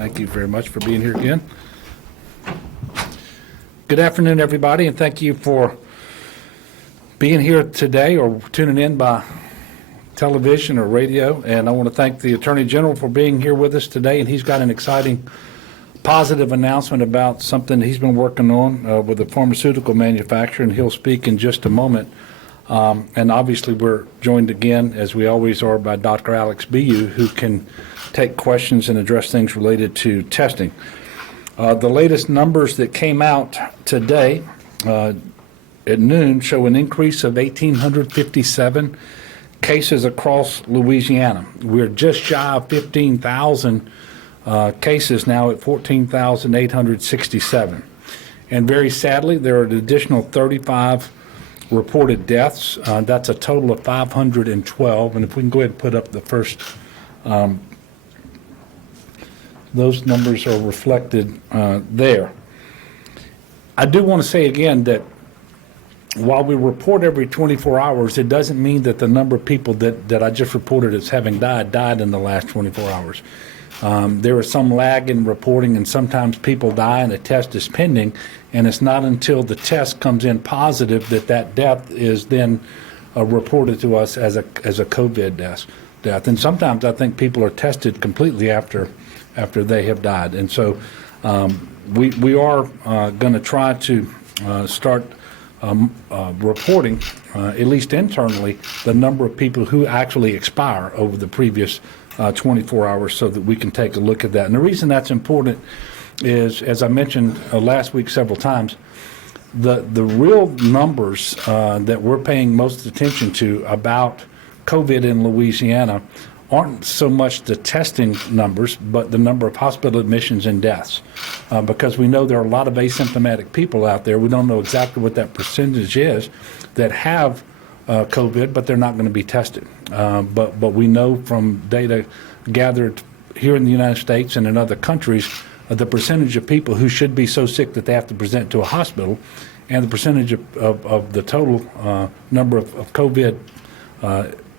Thank you very much for being here again. Good afternoon, everybody, and thank you for being here today or tuning in by television or radio. And I want to thank the Attorney General for being here with us today, and he's got an exciting positive announcement about something he's been working on with a pharmaceutical manufacturer, and he'll speak in just a moment. And obviously we're joined again, as we always are, by Dr. Alex Bu, who can take questions and address things related to testing. The latest numbers that came out today at noon show an increase of 1,857 cases across Louisiana. We're just shy of 15,000 cases now at 14,867. And very sadly, there are an additional 35 reported deaths. That's a total of 512. And if we can go ahead and put up the first, those numbers are reflected there. I do want to say again that while we report every 24 hours, it doesn't mean that the number of people that I just reported as having died in the last 24 hours. There is some lag in reporting, and sometimes people die and a test is pending, and it's not until the test comes in positive that death is then reported to us as a COVID death. And sometimes I think people are tested completely after they have died. And so we are going to try to start reporting, at least internally, the number of people who actually expire over the previous 24 hours so that we can take a look at that. And the reason that's important is, as I mentioned last week several times, the real numbers that we're paying most attention to about COVID in Louisiana aren't so much the testing numbers, but the number of hospital admissions and deaths. Because we know there are a lot of asymptomatic people out there. We don't know exactly what that percentage is that have COVID, but they're not going to be tested. But we know from data gathered here in the United States and in other countries, the percentage of people who should be so sick that they have to present to a hospital, and the percentage of the total number of COVID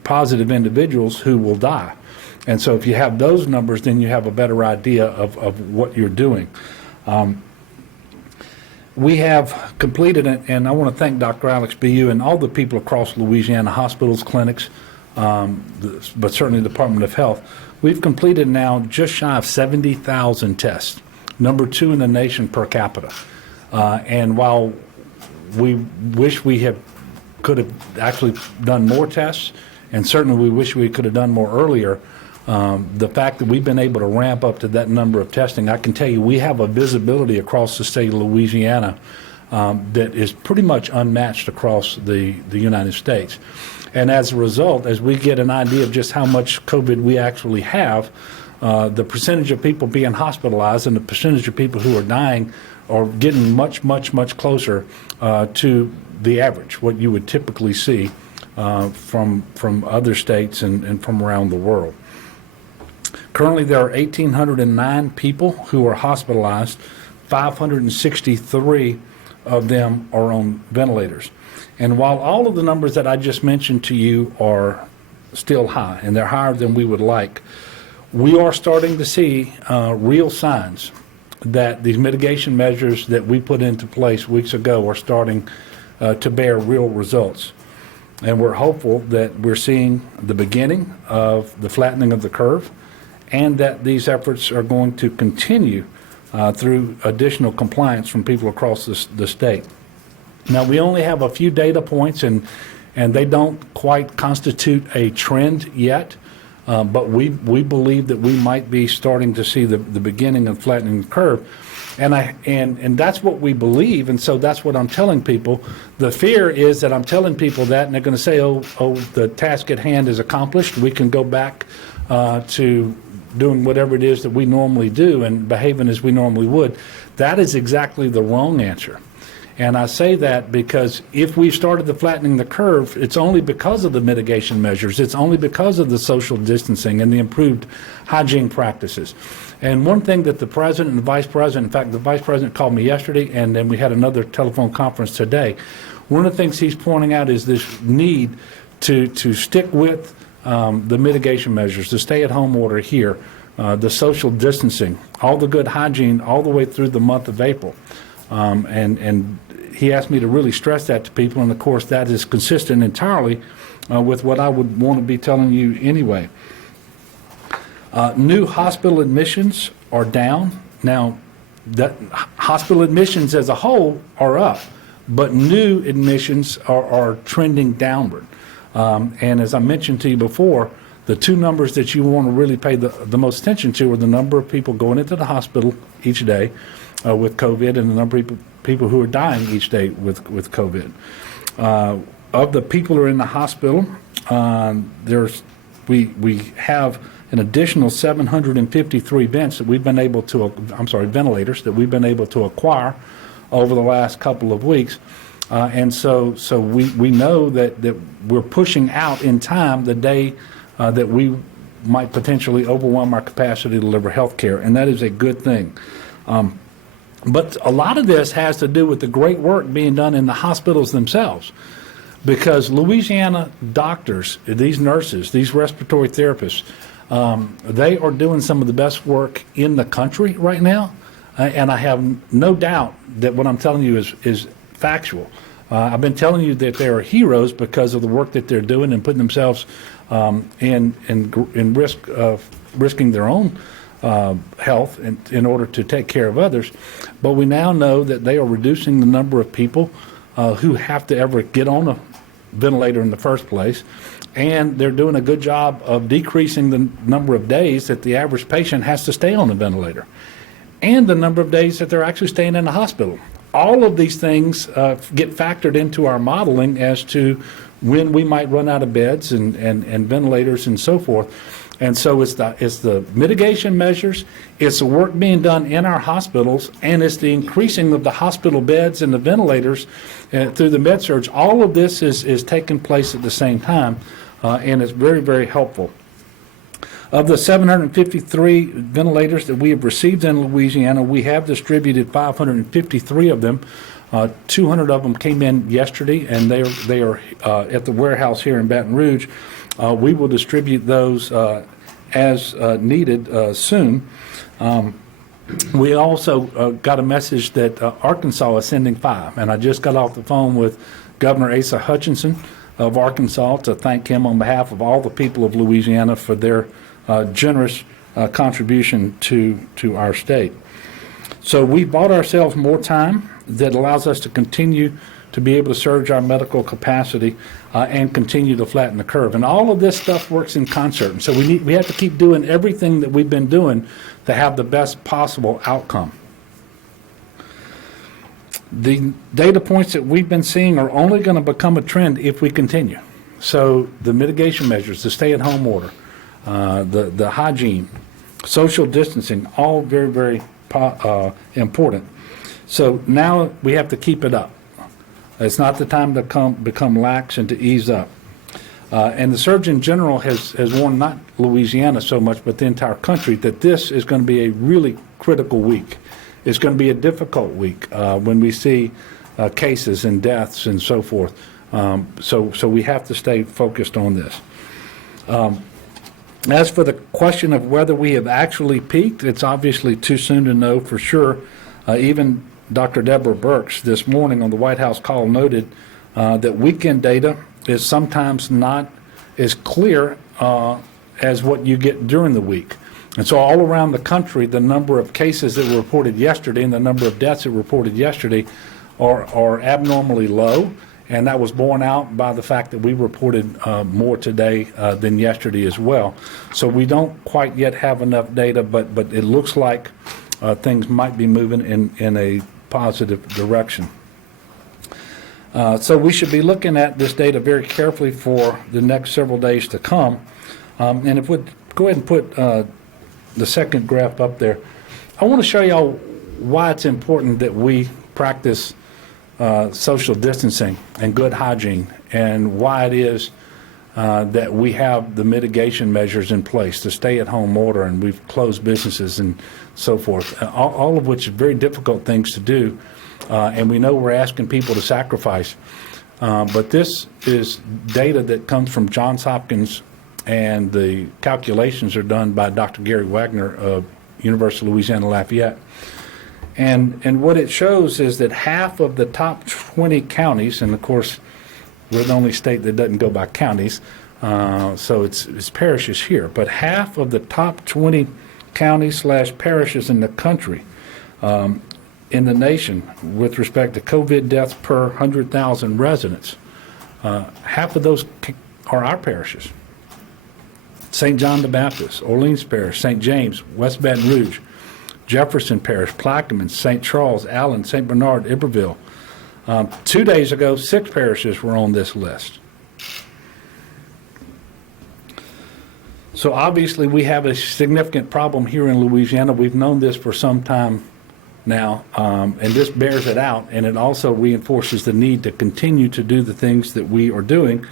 positive individuals who will die. And so if you have those numbers, then you have a better idea of what you're doing. We have completed, and I want to thank Dr. Alex Bu and all the people across Louisiana, hospitals, clinics, but certainly the Department of Health. We've completed now just shy of 70,000 tests, number 2 in the nation per capita. And while we wish we could have actually done more tests, and certainly we wish we could have done more earlier, the fact that we've been able to ramp up to that number of testing, I can tell you we have a visibility across the state of Louisiana that is pretty much unmatched across the United States. And as a result, as we get an idea of just how much COVID we actually have, the percentage of people being hospitalized and the percentage of people who are dying are getting much, much, much closer to the average, what you would typically see from other states and from around the world. Currently, there are 1,809 people who are hospitalized. 563 of them are on ventilators. And while all of the numbers that I just mentioned to you are still high, and they're higher than we would like, we are starting to see real signs that these mitigation measures that we put into place weeks ago are starting to bear real results. And we're hopeful that we're seeing the beginning of the flattening of the curve, and that these efforts are going to continue through additional compliance from people across the state. Now, we only have a few data points, and they don't quite constitute a trend yet, but we believe that we might be starting to see the beginning of flattening the curve. And that's what we believe, and so that's what I'm telling people. The fear is that I'm telling people that, and they're going to say, oh, the task at hand is accomplished. We can go back to doing whatever it is that we normally do and behaving as we normally would. That is exactly the wrong answer. And I say that because if we've started the flattening the curve, it's only because of the mitigation measures. It's only because of the social distancing and the improved hygiene practices. And one thing that the president and the vice president, in fact, the vice president called me yesterday, and then we had another telephone conference today. One of the things he's pointing out is this need to stick with the mitigation measures, the stay-at-home order here, the social distancing, all the good hygiene all the way through the month of April. And he asked me to really stress that to people, and of course that is consistent entirely with what I would want to be telling you anyway. New hospital admissions are down. Now, hospital admissions as a whole are up, but new admissions are trending downward. And as I mentioned to you before, the two numbers that you want to really pay the most attention to are the number of people going into the hospital each day with COVID, and the number of people who are dying each day with COVID. Of the people who are in the hospital, we have an additional 753 ventilators that we've been able to acquire over the last couple of weeks. And so we know that we're pushing out in time the day that we might potentially overwhelm our capacity to deliver health care, and that is a good thing. But a lot of this has to do with the great work being done in the hospitals themselves, because Louisiana doctors, these nurses, these respiratory therapists, they are doing some of the best work in the country right now, and I have no doubt that what I'm telling you is factual. I've been telling you that they are heroes because of the work that they're doing and putting themselves in risk of risking their own health in order to take care of others. But we now know that they are reducing the number of people who have to ever get on a ventilator in the first place, and they're doing a good job of decreasing the number of days that the average patient has to stay on a ventilator, and the number of days that they're actually staying in the hospital. All of these things get factored into our modeling as to when we might run out of beds and ventilators and so forth. And so it's the mitigation measures, it's the work being done in our hospitals, and it's the increasing of the hospital beds and the ventilators through the med-surg. All of this is taking place at the same time, and it's very, very helpful. Of the 753 ventilators that we have received in Louisiana, we have distributed 553 of them. 200 of them came in yesterday, and they are at the warehouse here in Baton Rouge. We will distribute those as needed soon. We also got a message that Arkansas is sending 5, and I just got off the phone with Governor Asa Hutchinson of Arkansas to thank him on behalf of all the people of Louisiana for their generous contribution to our state. So we bought ourselves more time that allows us to continue to be able to surge our medical capacity and continue to flatten the curve. And all of this stuff works in concert. And so we have to keep doing everything that we've been doing to have the best possible outcome. The data points that we've been seeing are only going to become a trend if we continue. So the mitigation measures, the stay-at-home order, the hygiene, social distancing, all very, very important. So now we have to keep it up. It's not the time to become lax and to ease up. And the Surgeon General has warned not Louisiana so much, but the entire country, that this is going to be a really critical week. It's going to be a difficult week when we see cases and deaths and so forth. So we have to stay focused on this. As for the question of whether we have actually peaked, it's obviously too soon to know for sure. Even Dr. Deborah Birx this morning on the White House call noted that weekend data is sometimes not as clear as what you get during the week. And so all around the country, the number of cases that were reported yesterday and the number of deaths that were reported yesterday are abnormally low. And that was borne out by the fact that we reported more today than yesterday as well. So we don't quite yet have enough data, but it looks like things might be moving in a positive direction. So we should be looking at this data very carefully for the next several days to come. And if we go ahead and put the second graph up there, I want to show y'all why it's important that we practice social distancing and good hygiene, and why it is that we have the mitigation measures in place, the stay-at-home order, and we've closed businesses and so forth, all of which are very difficult things to do, and we know we're asking people to sacrifice. But this is data that comes from Johns Hopkins and the calculations are done by Dr. Gary Wagner of University of Louisiana Lafayette. And what it shows is that half of the top 20 counties, and of course, we're the only state that doesn't go by counties, so it's parishes here, but half of the top 20 counties / parishes in the country, in the nation, with respect to COVID deaths per 100,000 residents, half of those are our parishes. St. John the Baptist, Orleans Parish, St. James, West Baton Rouge, Jefferson Parish, Plaquemine, St. Charles, Allen, St. Bernard, Iberville. 2 days ago, 6 parishes were on this list. So obviously we have a significant problem here in Louisiana. We've known this for some time now, and this bears it out, and it also reinforces the need to continue to do the things that we are doing,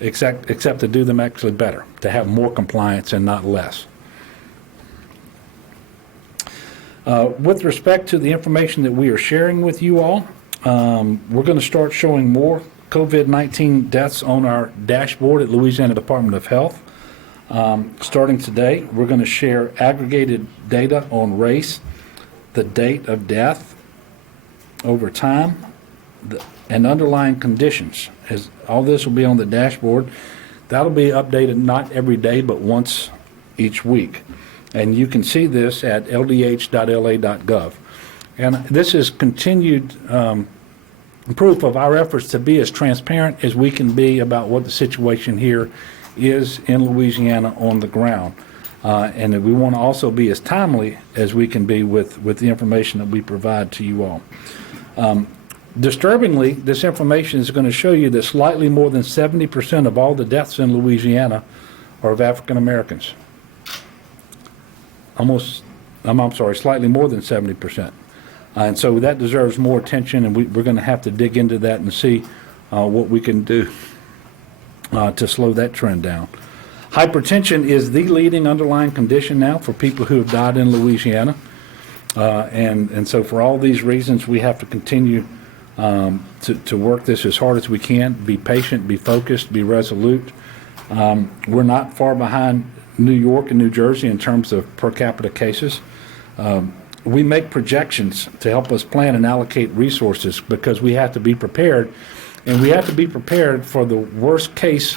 except to do them actually better, to have more compliance and not less. With respect to the information that we are sharing with you all, we're going to start showing more COVID-19 deaths on our dashboard at Louisiana Department of Health. Starting today, we're going to share aggregated data on race, the date of death over time, and underlying conditions. As all this will be on the dashboard. That'll be updated not every day, but once each week. And you can see this at ldh.la.gov. And this is continued proof of our efforts to be as transparent as we can be about what the situation here is in Louisiana on the ground. And that we want to also be as timely as we can be with the information that we provide to you all. Disturbingly, this information is going to show you that slightly more than 70% of all the deaths in Louisiana are of African Americans. Slightly more than 70%. And so that deserves more attention, and we're going to have to dig into that and see what we can do to slow that trend down. Hypertension is the leading underlying condition now for people who have died in Louisiana. And so for all these reasons, we have to continue to work this as hard as we can, be patient, be focused, be resolute. We're not far behind New York and New Jersey in terms of per capita cases. We make projections to help us plan and allocate resources because we have to be prepared, and we have to be prepared for the worst case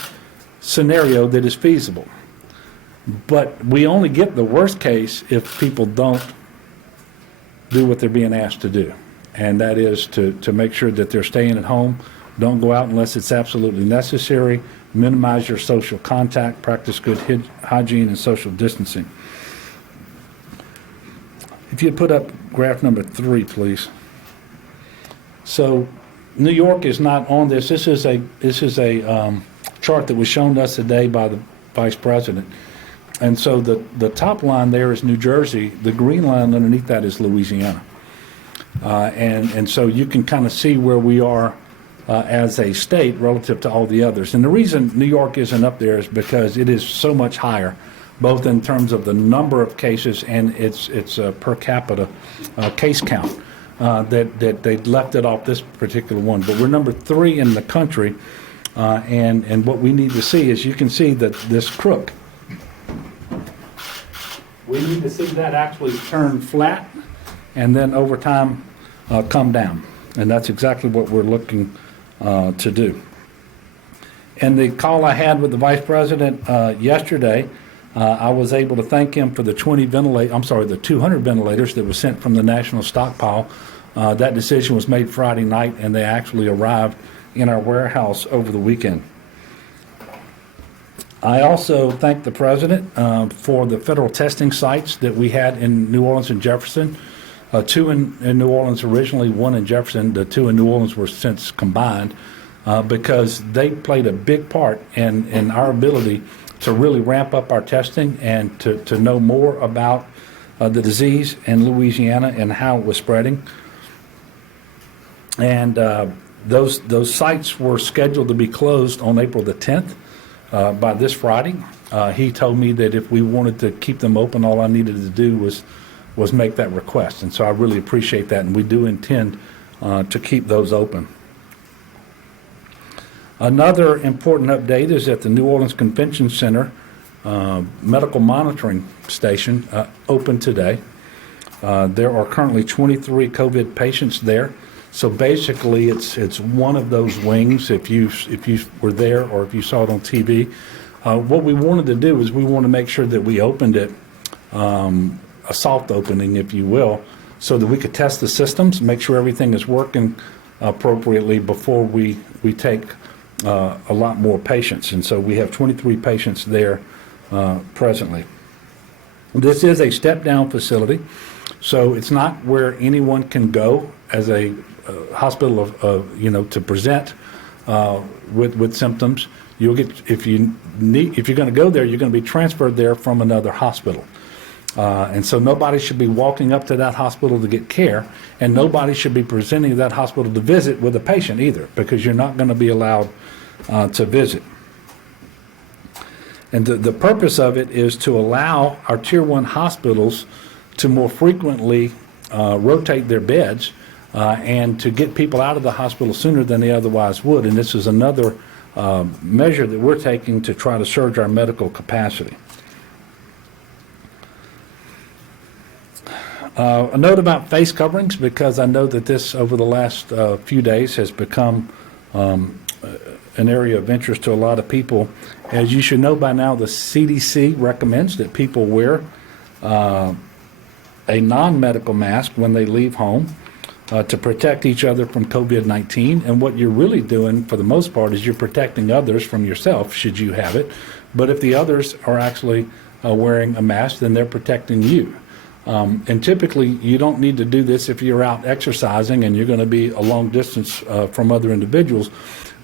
scenario that is feasible. But we only get the worst case if people don't do what they're being asked to do, and that is to make sure that they're staying at home, don't go out unless it's absolutely necessary, minimize your social contact, practice good hygiene and social distancing. If you put up graph number 3, please. So New York is not on this. This is a chart that was shown to us today by the Vice President. And so the top line there is New Jersey. The green line underneath that is Louisiana. And so you can kind of see where we are as a state relative to all the others. And the reason New York isn't up there is because it is so much higher, both in terms of the number of cases and its per capita case count, that they left it off this particular one. But we're number 3 in the country, and what we need to see is, you can see that this crook, we need to see that actually turn flat and then over time come down. And that's exactly what we're looking to do. And the call I had with the Vice President yesterday, I was able to thank him for the 200 ventilators that were sent from the national stockpile. That decision was made Friday night, and they actually arrived in our warehouse over the weekend. I also thank the President for the federal testing sites that we had in New Orleans and Jefferson. 2 in New Orleans originally, 1 in Jefferson. The 2 in New Orleans were since combined because they played a big part in our ability to really ramp up our testing and to know more about the disease in Louisiana and how it was spreading. And those sites were scheduled to be closed on April the 10th by this Friday. He told me that if we wanted to keep them open, all I needed to do was make that request. And so I really appreciate that, and we do intend to keep those open. Another important update is that the New Orleans Convention Center medical monitoring station open today. There are currently 23 COVID patients there. So basically, it's one of those wings. If you were there or if you saw it on TV, what we wanted to do is we want to make sure that we opened it, a soft opening, if you will, so that we could test the systems, make sure everything is working appropriately before we take a lot more patients. And so we have 23 patients there presently. This is a step-down facility, so it's not where anyone can go as a hospital to present with symptoms. You'll get, if you're going to go there, you're going to be transferred there from another hospital. And so nobody should be walking up to that hospital to get care, and nobody should be presenting to that hospital to visit with a patient either, because you're not going to be allowed to visit. And the purpose of it is to allow our Tier 1 hospitals to more frequently rotate their beds and to get people out of the hospital sooner than they otherwise would. And this is another measure that we're taking to try to surge our medical capacity. A note about face coverings, because I know that this over the last few days has become an area of interest to a lot of people. As you should know by now, the CDC recommends that people wear a non-medical mask when they leave home to protect each other from COVID-19. And what you're really doing for the most part is you're protecting others from yourself, should you have it. But if the others are actually wearing a mask, then they're protecting you. And typically, you don't need to do this if you're out exercising and you're going to be a long distance from other individuals.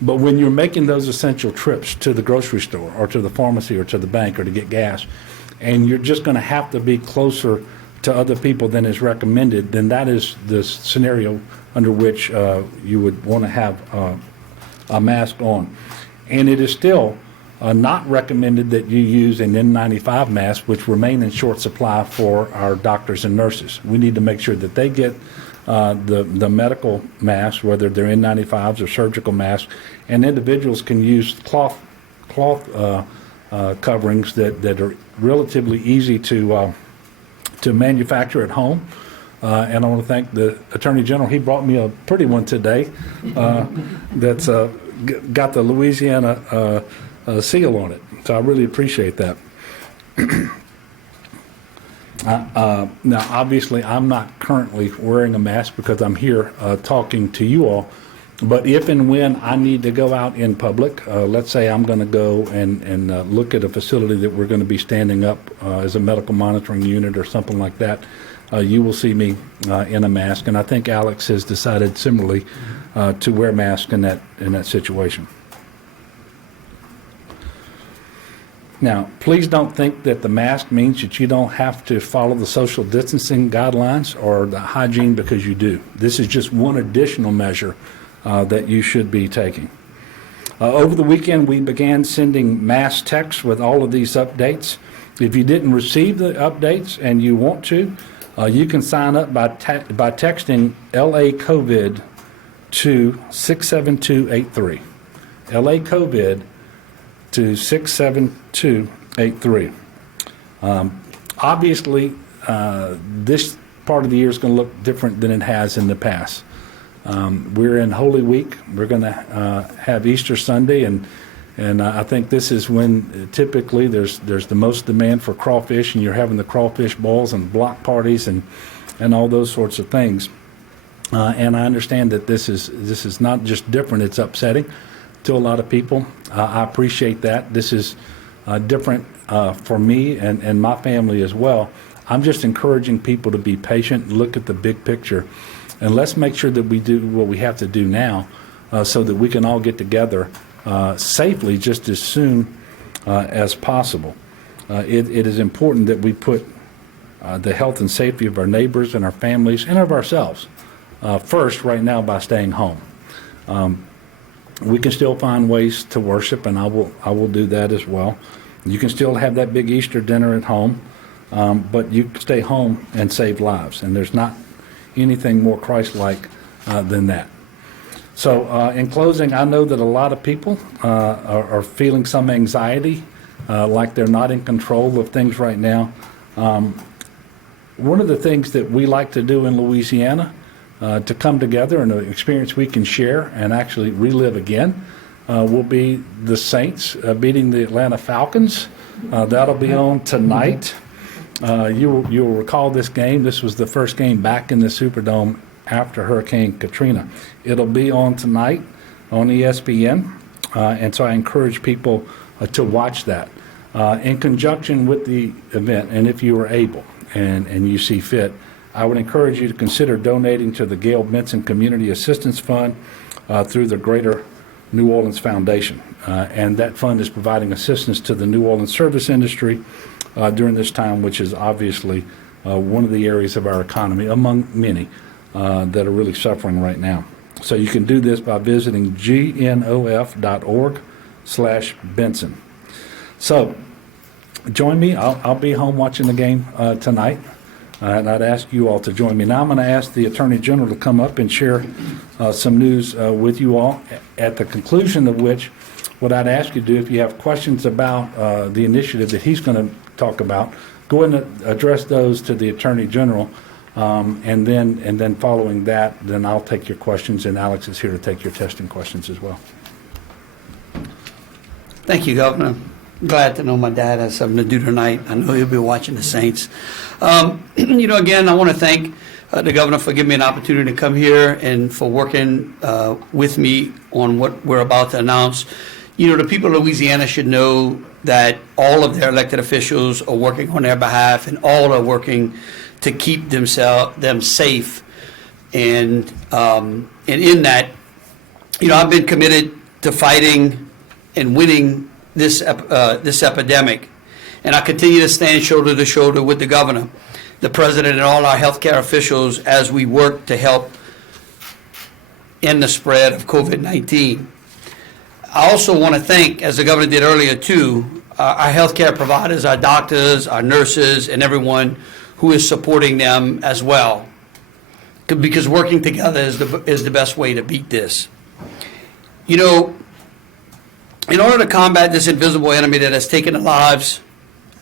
But when you're making those essential trips to the grocery store or to the pharmacy or to the bank or to get gas, and you're just going to have to be closer to other people than is recommended, then that is the scenario under which you would want to have a mask on. And it is still not recommended that you use an N95 mask, which remain in short supply for our doctors and nurses. We need to make sure that they get the medical masks, whether they're N95s or surgical masks, and individuals can use cloth coverings that are relatively easy to manufacture at home. And I want to thank the Attorney General. He brought me a pretty one today that's got the Louisiana seal on it. So I really appreciate that. Now, obviously, I'm not currently wearing a mask because I'm here talking to you all. But if and when I need to go out in public, let's say I'm going to go and look at a facility that we're going to be standing up as a medical monitoring unit or something like that, you will see me in a mask. And I think Alex has decided similarly to wear masks in that situation. Now, please don't think that the mask means that you don't have to follow the social distancing guidelines or the hygiene, because you do. This is just one additional measure that you should be taking. Over the weekend, we began sending mass texts with all of these updates. If you didn't receive the updates and you want to, you can sign up by texting LA COVID to 67283. LA COVID to 67283. Obviously, this part of the year is going to look different than it has in the past. We're in Holy Week. We're going to have Easter Sunday, and I think this is when typically there's the most demand for crawfish, and you're having the crawfish balls and block parties and all those sorts of things. And I understand that this is not just different; it's upsetting to a lot of people. I appreciate that. This is different for me and my family as well. I'm just encouraging people to be patient, look at the big picture, and let's make sure that we do what we have to do now so that we can all get together safely just as soon as possible. It is important that we put the health and safety of our neighbors and our families and of ourselves first right now by staying home. We can still find ways to worship, and I will do that as well. You can still have that big Easter dinner at home, but you can stay home and save lives, and there's not anything more Christ-like than that. So in closing, I know that a lot of people are feeling some anxiety like they're not in control of things right now. One of the things that we like to do in Louisiana to come together and an experience we can share and actually relive again will be the Saints beating the Atlanta Falcons. That'll be on tonight. You'll recall this game. This was the first game back in the Superdome after Hurricane Katrina. It'll be on tonight on ESPN, and so I encourage people to watch that in conjunction with the event. And if you are able and you see fit, I would encourage you to consider donating to the Gail Benson Community Assistance Fund through the Greater New Orleans Foundation. And that fund is providing assistance to the New Orleans service industry during this time, which is obviously one of the areas of our economy, among many, that are really suffering right now. So you can do this by visiting gnof.org/Benson. So join me. I'll be home watching the game tonight. And I'd ask you all to join me. Now I'm going to ask the Attorney General to come up and share some news with you all, at the conclusion of which what I'd ask you to do, if you have questions about the initiative that he's going to talk about, go ahead and address those to the Attorney General, and then following that, then I'll take your questions, and Alex is here to take your testing questions as well. Thank you, Governor. Glad to know my dad has something to do tonight. I know he'll be watching the Saints. Again, I want to thank the governor for giving me an opportunity to come here and for working with me on what we're about to announce. The people of Louisiana should know that all of their elected officials are working on their behalf, and all are working to keep them safe. And in that, I've been committed to fighting and winning this epidemic, and I continue to stand shoulder to shoulder with the governor, the president, and all our healthcare officials as we work to help end the spread of COVID-19. I also want to thank, as the governor did earlier too, our healthcare providers, our doctors, our nurses, and everyone who is supporting them as well, because working together is the best way to beat this. In order to combat this invisible enemy that has taken the lives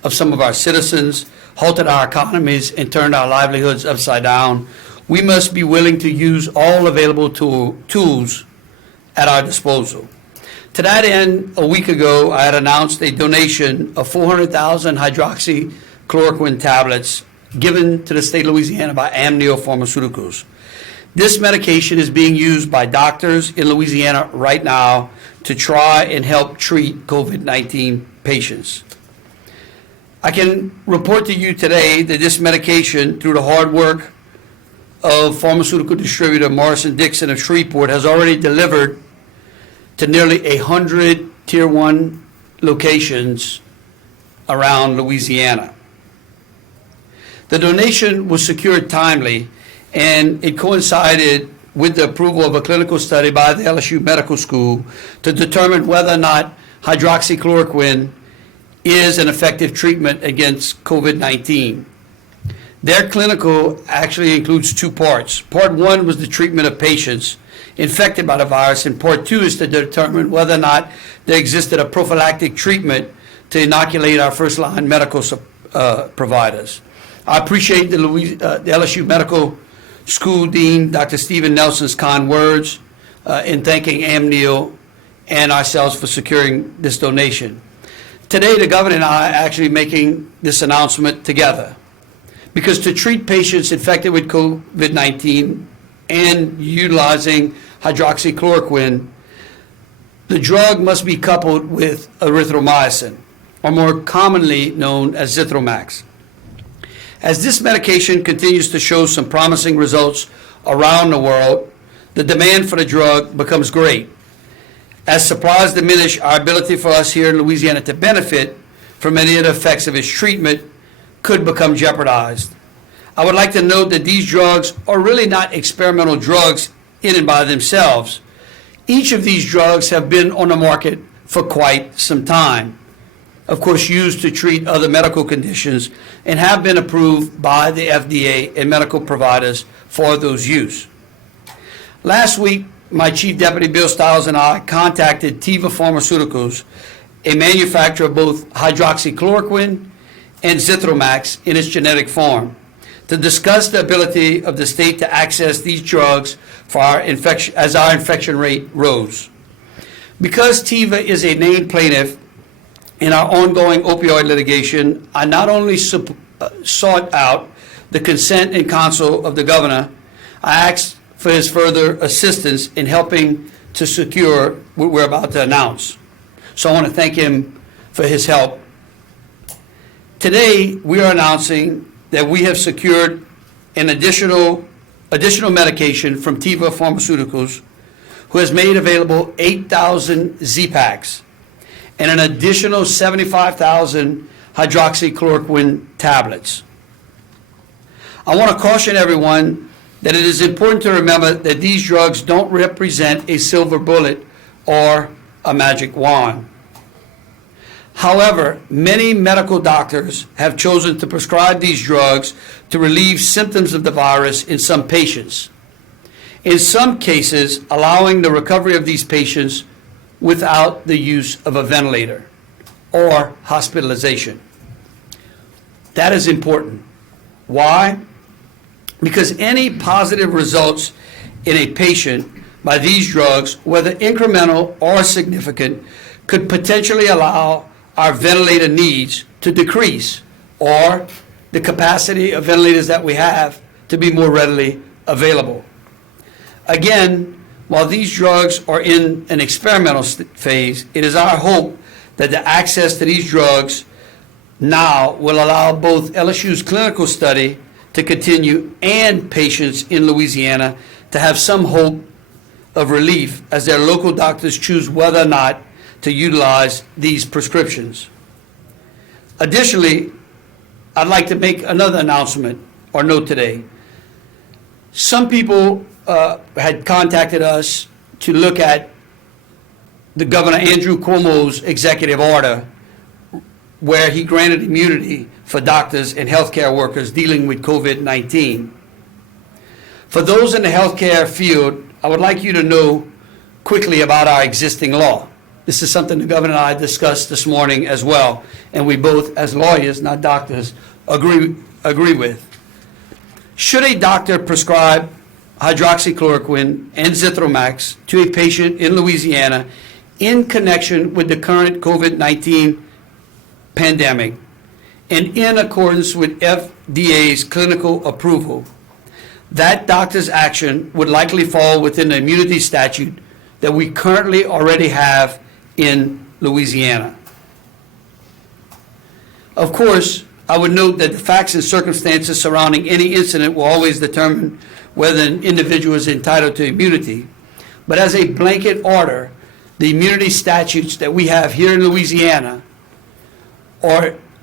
of some of our citizens, halted our economies, and turned our livelihoods upside down, we must be willing to use all available tools at our disposal. To that end, a week ago, I had announced a donation of 400,000 hydroxychloroquine tablets given to the state of Louisiana by Amneal Pharmaceuticals. This medication is being used by doctors in Louisiana right now to try and help treat COVID-19 patients. I can report to you today that this medication, through the hard work of pharmaceutical distributor Morrison-Dixon of Shreveport, has already delivered to nearly 100 Tier 1 locations around Louisiana. The donation was secured timely, and it coincided with the approval of a clinical study by the LSU Medical School to determine whether or not hydroxychloroquine is an effective treatment against COVID-19. Their clinical actually includes two parts. Part one was the treatment of patients infected by the virus, and part two is to determine whether or not there existed a prophylactic treatment to inoculate our first-line medical providers. I appreciate the LSU Medical School Dean, Dr. Stephen Nelson's kind words in thanking Amneal and ourselves for securing this donation. Today, the governor and I are actually making this announcement together, because to treat patients infected with COVID-19 and utilizing hydroxychloroquine, the drug must be coupled with erythromycin, or more commonly known as Zithromax. As this medication continues to show some promising results around the world, the demand for the drug becomes great. As supplies diminish, our ability for us here in Louisiana to benefit from any of the effects of its treatment could become jeopardized. I would like to note that these drugs are really not experimental drugs in and by themselves. Each of these drugs have been on the market for quite some time, of course used to treat other medical conditions, and have been approved by the FDA and medical providers for those use. Last week, my Chief Deputy Bill Stiles and I contacted Teva Pharmaceuticals a manufacturer of both hydroxychloroquine and Zithromax in its generic form, to discuss the ability of the state to access these drugs for our infection, as our infection rate rose. Because Teva is a named plaintiff in our ongoing opioid litigation, I not only sought out the consent and counsel of the governor, I asked for his further assistance in helping to secure what we're about to announce. So I want to thank him for his help. Today, we are announcing that we have secured an additional medication from Teva Pharmaceuticals, who has made available 8,000 Z-Packs and an additional 75,000 hydroxychloroquine tablets. I want to caution everyone that it is important to remember that these drugs don't represent a silver bullet or a magic wand. However, many medical doctors have chosen to prescribe these drugs to relieve symptoms of the virus in some patients, in some cases allowing the recovery of these patients without the use of a ventilator or hospitalization. That is important. Why? Because any positive results in a patient by these drugs, whether incremental or significant, could potentially allow our ventilator needs to decrease, or the capacity of ventilators that we have to be more readily available. Again, while these drugs are in an experimental phase, it is our hope that the access to these drugs now will allow both LSU's clinical study to continue and patients in Louisiana to have some hope of relief as their local doctors choose whether or not to utilize these prescriptions. Additionally, I'd like to make another announcement or note today. Some people had contacted us to look at the Governor Andrew Cuomo's executive order where he granted immunity for doctors and healthcare workers dealing with COVID-19. For those in the healthcare field, I would like you to know quickly about our existing law. This is something the governor and I discussed this morning as well, and we both, as lawyers, not doctors, agree with. Should a doctor prescribe hydroxychloroquine and Zithromax to a patient in Louisiana in connection with the current COVID-19 pandemic and in accordance with FDA's clinical approval, that doctor's action would likely fall within the immunity statute that we currently already have in Louisiana. Of course, I would note that the facts and circumstances surrounding any incident will always determine whether an individual is entitled to immunity. But as a blanket order, the immunity statutes that we have here in Louisiana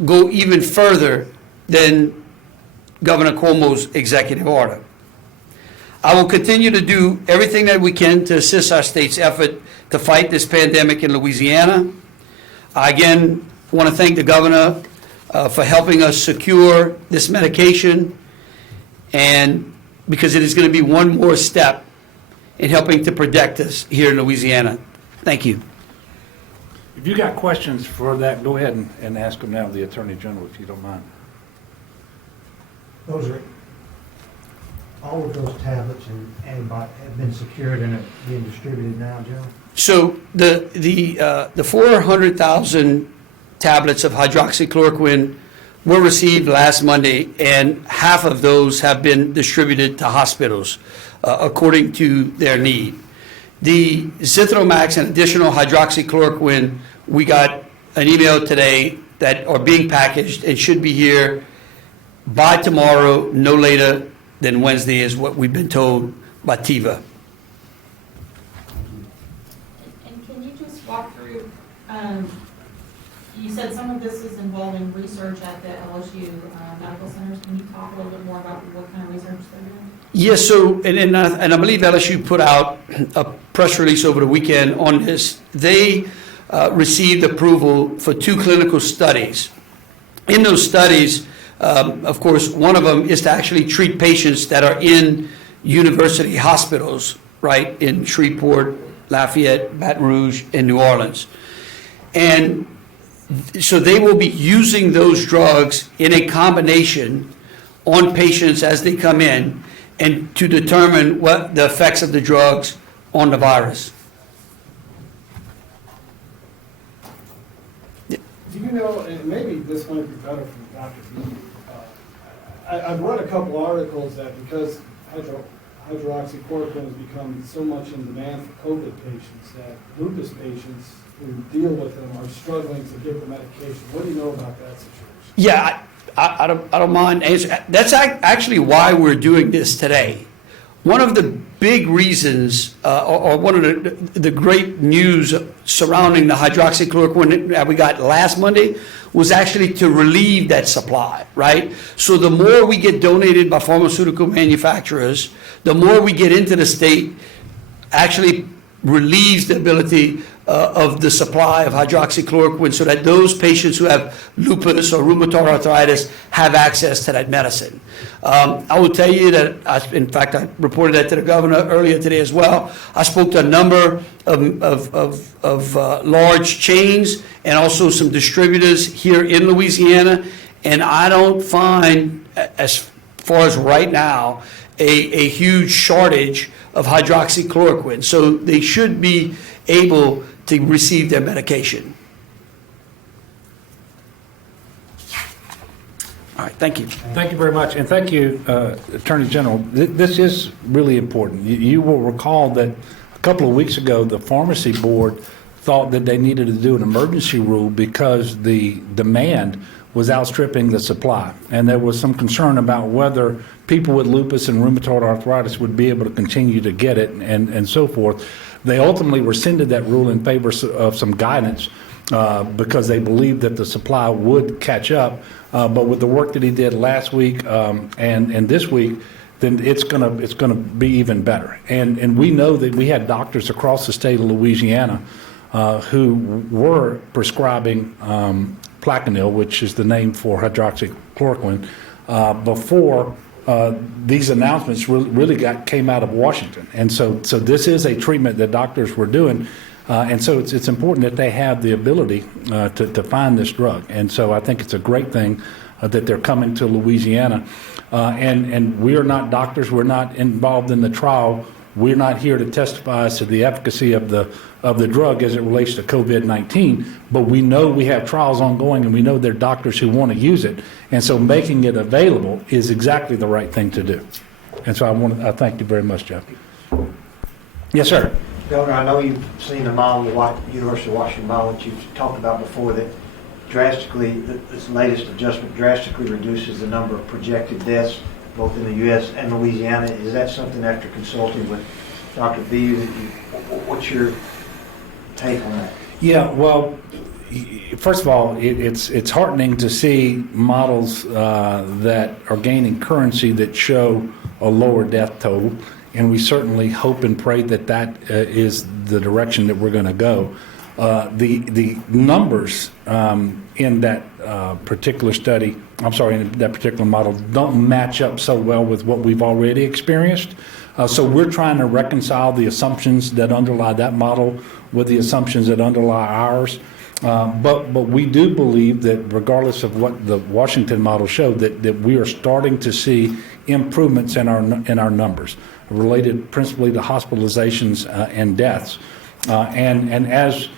go even further than Governor Cuomo's executive order. I will continue to do everything that we can to assist our state's effort to fight this pandemic in Louisiana. I again want to thank the governor for helping us secure this medication, and because it is going to be one more step in helping to protect us here in Louisiana. Thank you. If you got questions for that, go ahead and ask them now, the Attorney General, if you don't mind. Those are, all of those tablets and antibiotics have been secured and are being distributed now, Joe? So the 400,000 tablets of hydroxychloroquine were received last Monday, and half of those have been distributed to hospitals according to their need. The Zithromax and additional hydroxychloroquine, we got an email today that are being packaged and should be here by tomorrow, no later than Wednesday, is what we've been told by Teva. And can you just walk through, you said some of this is involving research at the LSU medical centers. Can you talk a little bit more about what kind of research they're doing? Yes, so, and I believe LSU put out a press release over the weekend on this. They received approval for 2 clinical studies. In those studies, of course, one of them is to actually treat patients that are in university hospitals, right, in Shreveport, Lafayette, Baton Rouge, and New Orleans. And so they will be using those drugs in a combination on patients as they come in and to determine what the effects of the drugs on the virus. Do you know, and maybe this might be better for Dr. B, I've read a couple articles that because hydroxychloroquine has become so much in demand for COVID patients, that lupus patients who deal with them are struggling to get the medication. What do you know about that situation? Yeah, I don't mind answering. That's actually why we're doing this today. One of the big reasons, or one of the great news surrounding the hydroxychloroquine that we got last Monday was actually to relieve that supply, right? So the more we get donated by pharmaceutical manufacturers, the more we get into the state, actually relieves the ability of the supply of hydroxychloroquine so that those patients who have lupus or rheumatoid arthritis have access to that medicine. I will tell you that, in fact, I reported that to the governor earlier today as well. I spoke to a number of large chains and also some distributors here in Louisiana, and I don't find, as far as right now, a huge shortage of hydroxychloroquine. So they should be able to receive their medication. All right, thank you. Thank you very much, and thank you, Attorney General. This is really important. You will recall that a couple of weeks ago, the Pharmacy Board thought that they needed to do an emergency rule because the demand was outstripping the supply. And there was some concern about whether people with lupus and rheumatoid arthritis would be able to continue to get it and so forth. They ultimately rescinded that rule in favor of some guidance because they believed that the supply would catch up. But with the work that he did last week and this week, then it's gonna be even better. And we know that we had doctors across the state of Louisiana who were prescribing Plaquenil, which is the name for hydroxychloroquine, before these announcements really came out of Washington. And so this is a treatment that doctors were doing, and so it's important that they have the ability to find this drug. And so I think it's a great thing that they're coming to Louisiana. And we are not doctors. We're not involved in the trial. We're not here to testify as to the efficacy of the drug as it relates to COVID-19, but we know we have trials ongoing and we know there are doctors who want to use it, and so making it available is exactly the right thing to do. And so I thank you very much, Jeff. Yes, sir. Governor, I know you've seen the model, the University of Washington model that you've talked about before, that drastically, this latest adjustment drastically reduces the number of projected deaths both in the U.S. and Louisiana. Is that something, after consulting with Dr. B, what's your take on that? Yeah, well, first of all, it's heartening to see models that are gaining currency that show a lower death total, and we certainly hope and pray that is the direction that we're going to go. The numbers in that particular study, in that particular model, don't match up so well with what we've already experienced. So we're trying to reconcile the assumptions that underlie that model with the assumptions that underlie ours. But we do believe that regardless of what the Washington model showed, that we are starting to see improvements in our numbers related principally to hospitalizations and deaths. And as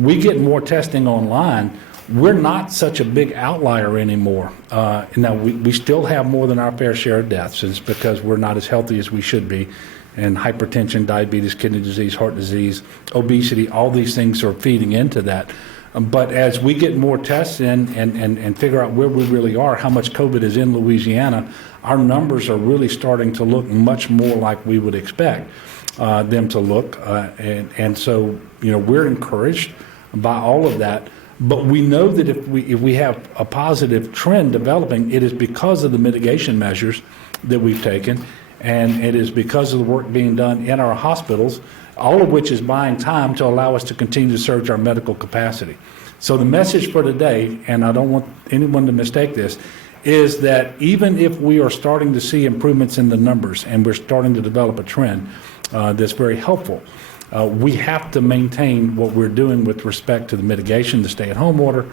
we get more testing online, we're not such a big outlier anymore. Now, we still have more than our fair share of deaths. It's because we're not as healthy as we should be. And hypertension, diabetes, kidney disease, heart disease, obesity, all these things are feeding into that. But as we get more tests and figure out where we really are, how much COVID is in Louisiana, our numbers are really starting to look much more like we would expect them to look. And so, we're encouraged by all of that. But we know that if we have a positive trend developing, it is because of the mitigation measures that we've taken, and it is because of the work being done in our hospitals, all of which is buying time to allow us to continue to surge our medical capacity. So the message for today, and I don't want anyone to mistake this, is that even if we are starting to see improvements in the numbers and we're starting to develop a trend that's very helpful, we have to maintain what we're doing with respect to the mitigation, the stay-at-home order,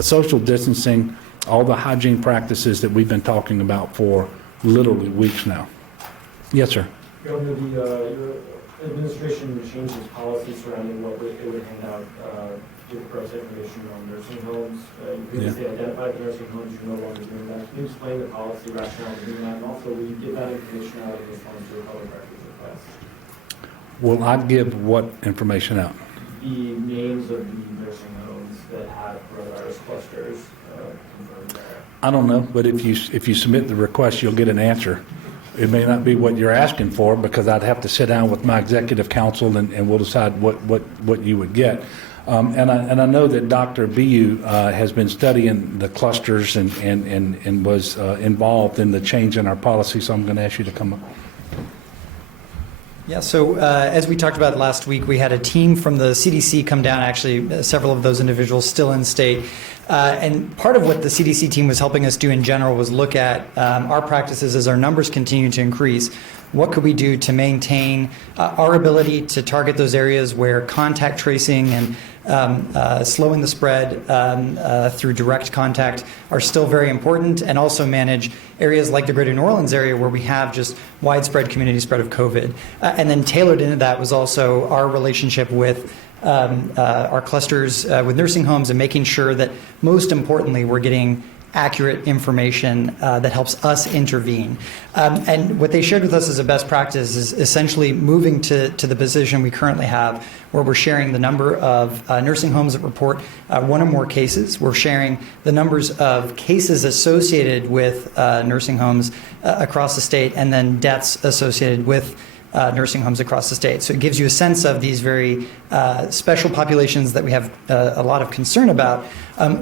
social distancing, all the hygiene practices that we've been talking about for literally weeks now. Yes, sir. Governor, your administration changed its policy surrounding what it would hand out with gross information on nursing homes. You previously identified the nursing homes, you're no longer doing that. Can you explain the policy rationale for doing that? And also, will you give that information out in response to a public records request? Will I give what information out? The names of the nursing homes that have coronavirus clusters confirmed there. I don't know, but if you submit the request, you'll get an answer. It may not be what you're asking for, because I'd have to sit down with my executive council and we'll decide what you would get. And I know that Dr. Bu has been studying the clusters and was involved in the change in our policy, so I'm going to ask you to come up. Yeah, so as we talked about last week, we had a team from the CDC come down, actually several of those individuals still in state. And part of what the CDC team was helping us do in general was look at our practices as our numbers continue to increase. What could we do to maintain our ability to target those areas where contact tracing and slowing the spread through direct contact are still very important, and also manage areas like the greater New Orleans area where we have just widespread community spread of COVID. And then tailored into that was also our relationship with our clusters with nursing homes, and making sure that, most importantly, we're getting accurate information that helps us intervene. And what they shared with us as a best practice is essentially moving to the position we currently have, where we're sharing the number of nursing homes that report one or more cases. We're sharing the numbers of cases associated with nursing homes across the state, and then deaths associated with nursing homes across the state. So it gives you a sense of these very special populations that we have a lot of concern about,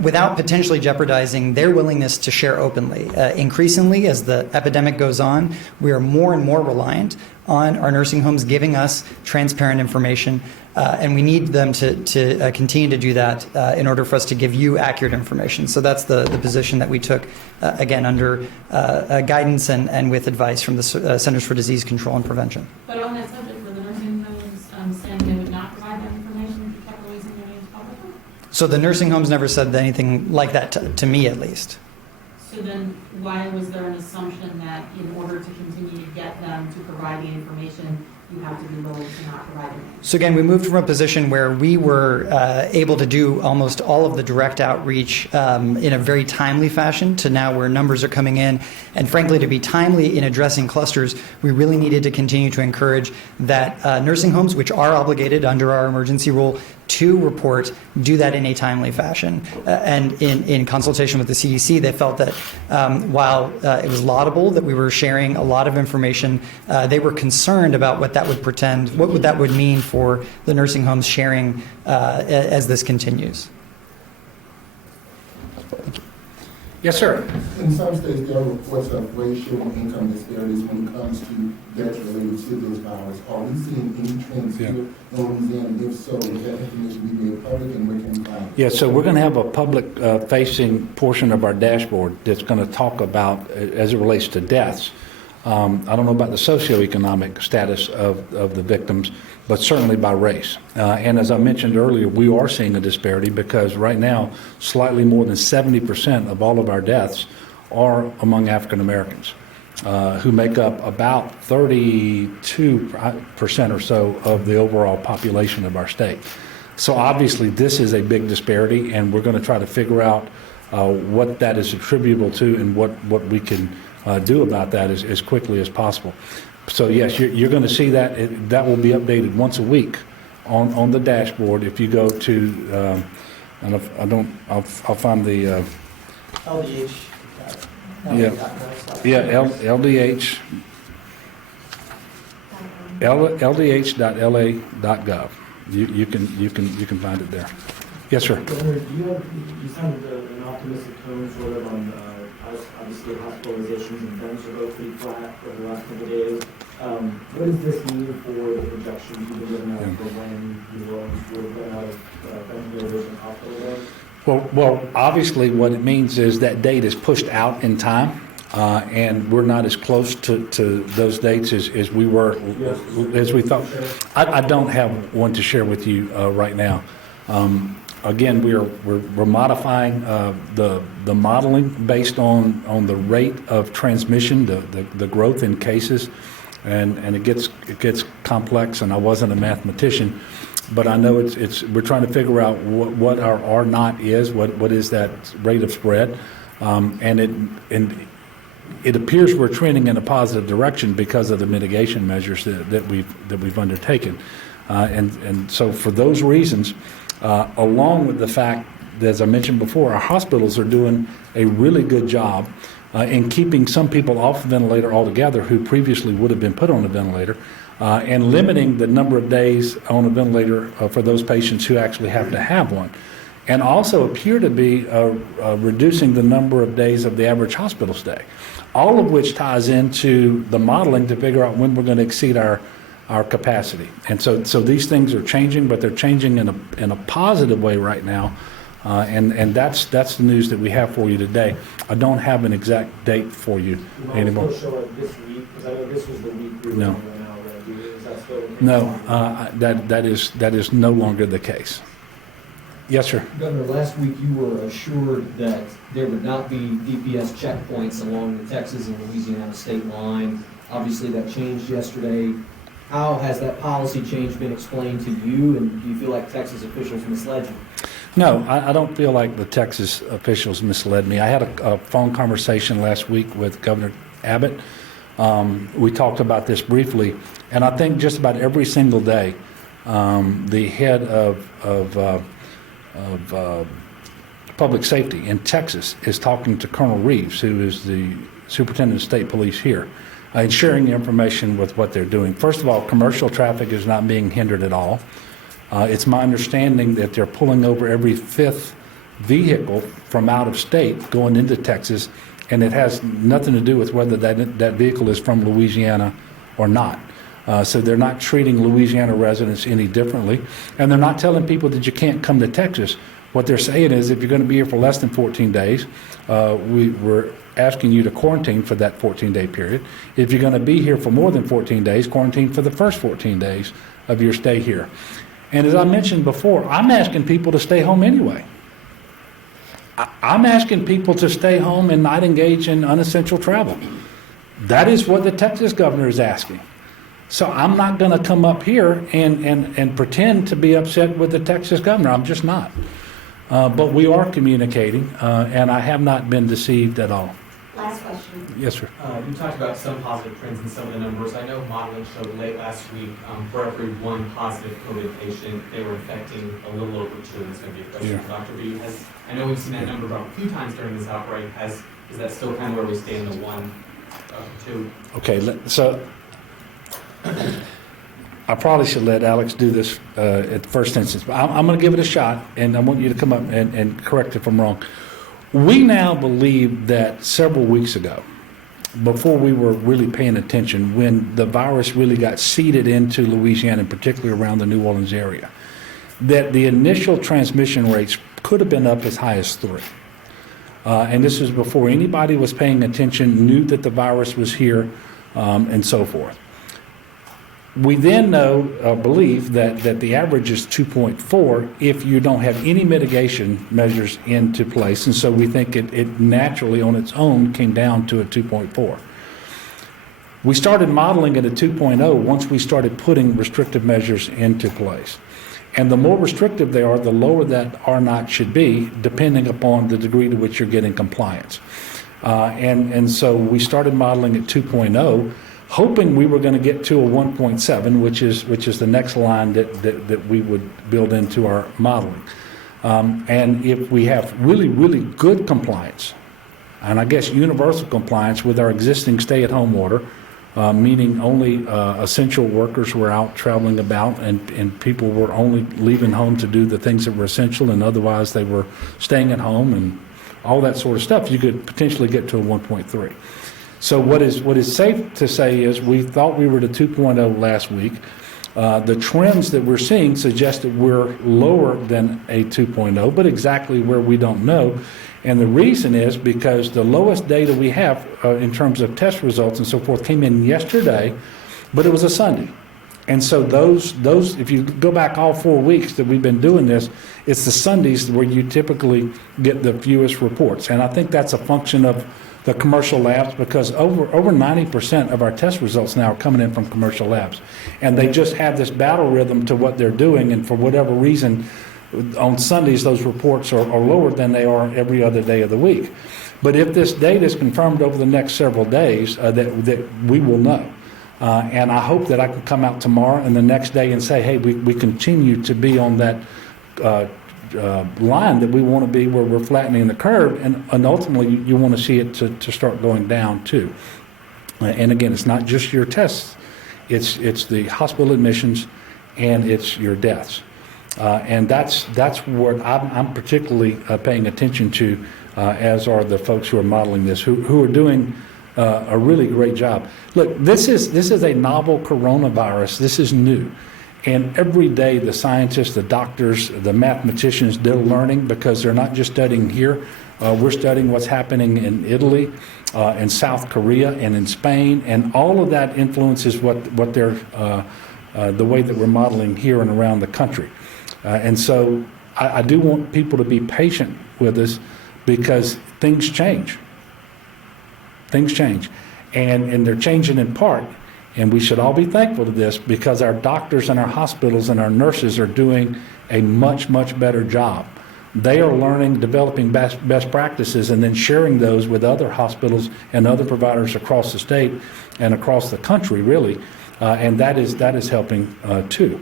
without potentially jeopardizing their willingness to share openly. Increasingly, as the epidemic goes on, we are more and more reliant on our nursing homes giving us transparent information, and we need them to continue to do that in order for us to give you accurate information. So that's the position that we took, again, under guidance and with advice from the Centers for Disease Control and Prevention. But on that subject, were the nursing homes saying they would not provide that information if you kept releasing their names publicly? So the nursing homes never said anything like that to me, at least. So then why was there an assumption that in order to continue to get them to provide the information, you have to be willing to not provide it? So again, we moved from a position where we were able to do almost all of the direct outreach in a very timely fashion, to now where numbers are coming in. And frankly, to be timely in addressing clusters, we really needed to continue to encourage that nursing homes, which are obligated under our emergency rule to report, do that in a timely fashion. And in consultation with the CDC, they felt that while it was laudable that we were sharing a lot of information, they were concerned about what that would mean for the nursing homes sharing as this continues. Yes, sir. In some states, there are reports of racial and income disparities when it comes to deaths related to this virus. Are we seeing any trends here in Louisiana? If so, would that information be made public, and where can we find it? Yeah, so we're going to have a public-facing portion of our dashboard that's going to talk about, as it relates to deaths. I don't know about the socioeconomic status of the victims, but certainly by race. And as I mentioned earlier, we are seeing a disparity, because right now, slightly more than 70% of all of our deaths are among African Americans, who make up about 32% or so of the overall population of our state. So obviously, this is a big disparity, and we're going to try to figure out what that is attributable to, and what we can do about that as quickly as possible. So yes, you're going to see that. That will be updated once a week on the dashboard. If you go to, and if I don't, I'll find the LDH. LDH ldh.la.gov. You can find it there. Yes, sir. Governor, you sounded an optimistic tone sort of on obviously hospitalizations and deaths are both pretty flat over the last couple of days. What does this mean for the projections you've been given out for when you will run out of ventilators and hospital beds? Well, obviously, what it means is that date is pushed out in time. and we're not as close to those dates as we were, as we thought. I don't have one to share with you right now. Again, we're modifying the modeling based on the rate of transmission, the growth in cases, and it gets complex. And I wasn't a mathematician, but I know we're trying to figure out what our R naught is, what is that rate of spread, and it appears we're trending in a positive direction because of the mitigation measures that we've undertaken, and so for those reasons. Along with the fact that, as I mentioned before, our hospitals are doing a really good job in keeping some people off the ventilator altogether who previously would have been put on a ventilator, and limiting the number of days on a ventilator for those patients who actually have to have one, and also appear to be reducing the number of days of the average hospital stay, all of which ties into the modeling to figure out when we're going to exceed our capacity. And so these things are changing, but they're changing in a positive way right now, and that's the news that we have for you today. I don't have an exact date for you anymore. Will it still show up this week? Because I know this was the week we were No. going out already. Is that still the case? No, that is no longer the case. Yes, sir. Governor, last week you were assured that there would not be DPS checkpoints along the Texas and Louisiana state line. Obviously, that changed yesterday. How has that policy change been explained to you, and do you feel like Texas officials misled you? No, I don't feel like the Texas officials misled me. I had a phone conversation last week with Governor Abbott. We talked about this briefly, and I think just about every single day, the head of public safety in Texas is talking to Colonel Reeves, who is the superintendent of state police here, and sharing the information with what they're doing. First of all, commercial traffic is not being hindered at all. It's my understanding that they're pulling over every fifth vehicle from out of state going into Texas, and it has nothing to do with whether that vehicle is from Louisiana or not. So they're not treating Louisiana residents any differently, and they're not telling people that you can't come to Texas. What they're saying is if you're going to be here for less than 14 days, we're asking you to quarantine for that 14-day period. If you're going to be here for more than 14 days, quarantine for the first 14 days of your stay here. And as I mentioned before, I'm asking people to stay home anyway. I'm asking people to stay home and not engage in unessential travel. That is what the Texas governor is asking. So I'm not going to come up here and pretend to be upset with the Texas governor. I'm just not. But we are communicating, and I have not been deceived at all. Last question. Yes, sir. You talked about some positive trends in some of the numbers. I know modeling showed late last week for every one positive COVID patient, they were infecting a little over 2. And it's going to be a question for Dr. B. I know we've seen that number drop a few times during this outbreak. Is that still kind of where we stay in the 1, 2? Okay, so I probably should let Alex do this at the first instance, but I'm going to give it a shot, and I want you to come up and correct if I'm wrong. We now believe that several weeks ago, before we were really paying attention, when the virus really got seeded into Louisiana, and particularly around the New Orleans area, that the initial transmission rates could have been up as high as 3. And this was before anybody was paying attention, knew that the virus was here, and so forth. We then believe that the average is 2.4 if you don't have any mitigation measures into place, and so we think it naturally on its own came down to a 2.4. We started modeling at a 2.0 once we started putting restrictive measures into place. And the more restrictive they are, the lower that R naught should be, depending upon the degree to which you're getting compliance. And so we started modeling at 2.0, hoping we were going to get to a 1.7, which is the next line that we would build into our modeling. And if we have really, really good compliance, and I guess universal compliance with our existing stay-at-home order, meaning only essential workers were out traveling about, and people were only leaving home to do the things that were essential, and otherwise they were staying at home and all that sort of stuff, you could potentially get to a 1.3. So what is safe to say is we thought we were at 2.0 last week. The trends that we're seeing suggest that we're lower than a 2.0, but exactly where we don't know. And the reason is because the lowest data we have in terms of test results and so forth came in yesterday, but it was a Sunday. And so those, if you go back all 4 weeks that we've been doing this, it's the Sundays where you typically get the fewest reports. And I think that's a function of the commercial labs, because over 90% of our test results now are coming in from commercial labs. And they just have this battle rhythm to what they're doing, and for whatever reason, on Sundays, those reports are lower than they are every other day of the week. But if this data is confirmed over the next several days, that we will know. And I hope that I can come out tomorrow and the next day and say, hey, we continue to be on that line that we want to be, where we're flattening the curve, and ultimately you want to see it to start going down too. And again, it's not just your tests, it's the hospital admissions and it's your deaths. And that's what I'm particularly paying attention to, as are the folks who are modeling this, who are doing a really great job. Look, this is a novel coronavirus. This is new. And every day the scientists, the doctors, the mathematicians, they're learning, because they're not just studying here. We're studying what's happening in Italy, in South Korea, and in Spain. And all of that influences what they're, the way that we're modeling here and around the country. And so I do want people to be patient with us, because things change. Things change, and they're changing in part, and we should all be thankful to this, because our doctors and our hospitals and our nurses are doing a much, much better job. They are learning, developing best practices, and then sharing those with other hospitals and other providers across the state and across the country, really, and that is helping too.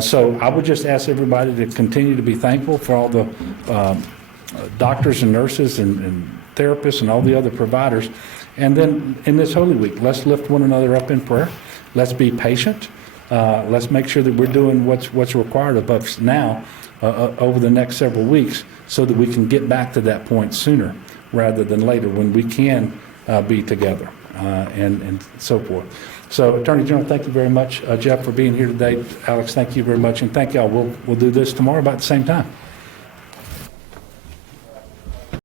So I would just ask everybody to continue to be thankful for all the doctors and nurses and therapists and all the other providers. And then in this Holy Week, let's lift one another up in prayer. Let's be patient. Let's make sure that we're doing what's required of us now over the next several weeks, so that we can get back to that point sooner rather than later, when we can be together and so forth. So, Attorney General, thank you very much. Jeff, for being here today. Alex, thank you very much. And thank y'all. We'll do this tomorrow about the same time.